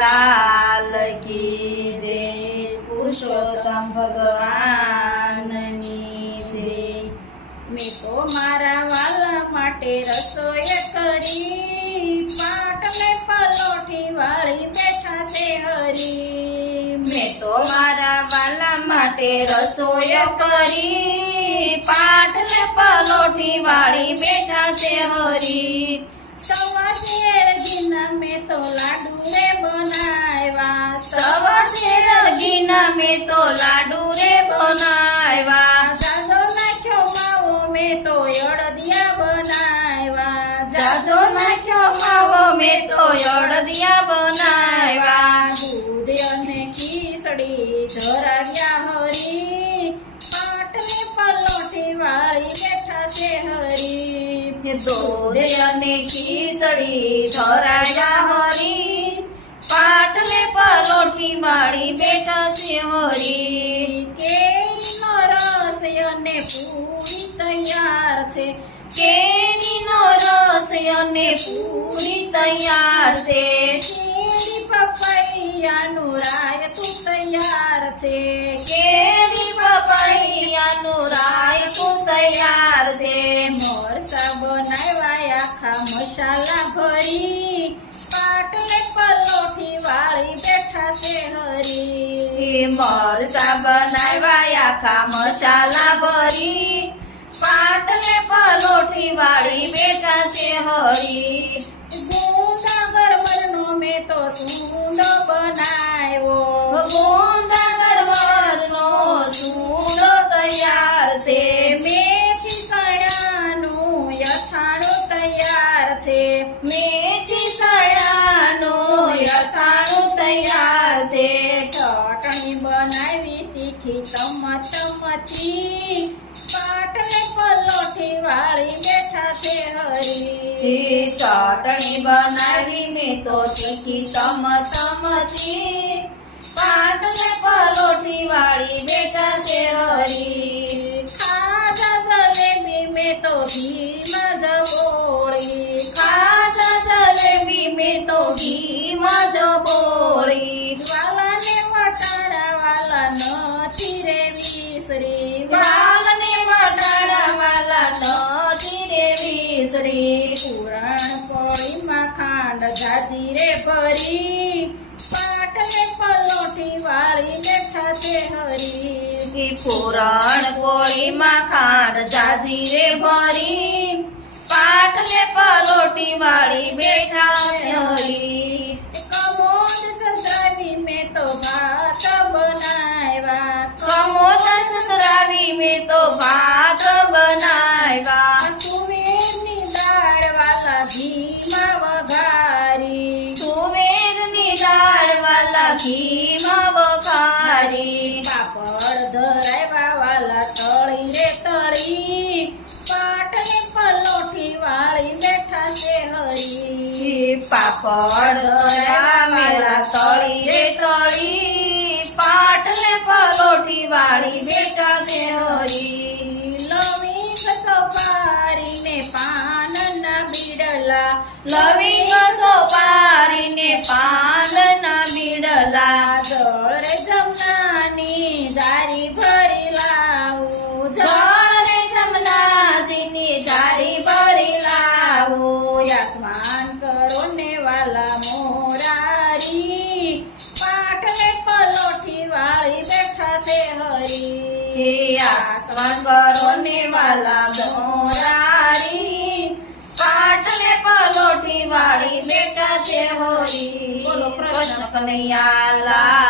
લાલ કી જય, પુરુષોત્તમ ભગવાનની જય। મેં તો મારા વાલા માટે રસોઈ કરી, પાટ મેં પલોઠી વાળી બેઠા છે હરી। મેં તો મારા વાલા માટે રસોઈ કરી, પાટલે પલોઠી વાળી બેઠા છે હરી। સવા શેર ઘીના મેં તો લાડુ રે બનાવ્યા, સવા શેર ઘીના મેં તો લાડુ રે બનાવ્યા। જાજો નાખ્યો માવો મેં તો અડદિયા બનાવ્યા, જાજો નાખ્યો માવો મેં તો અડદિયા બનાવ્યા। દૂધ અને ખીચડી ધરાવ્યા હરી, પાટલે પલોઠી વાળી બેઠા છે હરી। દૂધ અને ખીચડી ધરાયા હરી, પાટલે પલોઠી વાળી બેઠા છે હરી। કેરીનો રસ અને પૂરી તૈયાર છે, કેરીનો રસ અને પૂરી તૈયાર છે। કેરી પપૈયાનું રાયતું તૈયાર છે, કેરી પપૈયાનું રાયતું તૈયાર છે। મરસા બનાવ્યા આખા મસાલા ભરી, પાટલે પલોઠી વાળી બેઠા છે હરી। મરસા બનાવ્યા આખા મસાલા ભરી, પાટલે પલોઠી વાળી બેઠા છે હરી। ગુંદા ગરબરનો મેં તો સૂંદો બનાવ્યો, ગુંદા ગરબરનો સૂંદો તૈયાર છે। મેથી ચણાનું અથાણું તૈયાર છે, મેથી ચણાનું અથાણું તૈયાર છે। ચટણી બનાવી તીખી ચમચમથી, પાટલે પલોઠી વાળી બેઠા છે હરી। ચટણી બનાવી મેં તો તીખી ચમચમથી, પાટલે પલોઠી વાળી બેઠા છે હરી। ખાજા જલેબી મેં તો ઘીમાં જ બોળી, ખાજા જલેબી મેં તો ઘીમાં જ બોળી। વાલાને વટાણા વાલા નથી રે વિસરી, વાલને વટાણા વાલા નથી રે વિસરી। પુરાણ પોળીમાં ખાંડ જાજી રે ભરી, પાટલે પલોઠી વાળી બેઠા છે હરી। પૂરણ પોળીમાં ખાંડ જાજી રે ભરી, પાટલે પલોઠી વાળી બેઠા છે હરી। કમોદ સસરાની મેં તો ભાત બનાવ્યા, કમોદ સસરાવી મેં તો ભાત બનાવ્યા। તુવેરની દાળ વાલા ઘીમાં વઘારી, તુવેરની દાળ વાલા ઘીમાં વઘારી। પાપડ ધરાવ્યા વાલા તળી રે તળી, પાટલે પલોઠી વાળી બેઠા છે હરી। પાપડ ધરાવ્યા મેલા તળી રે તળી, પાટલે પલોઠી વાળી બેઠા છે હરી। લવિંગ સોપારીને પાનના બીડલા, લવિંગ સોપારીને પાનના બીડલા। જળ રે જમનાની જારી ભરી લાવું, જળ રે જમનાજીની જારી ભરી લાવો। આસમાન કરો ને વાલા મોરારી, પાટલે પલોઠી વાળી બેઠા છે હરી। આસમાન કરો ને વાલા મોરારી, પાટલે પલોઠી વાળી બેઠા છે હરી। બોલો કૃષ્ણ કનૈયા લાલ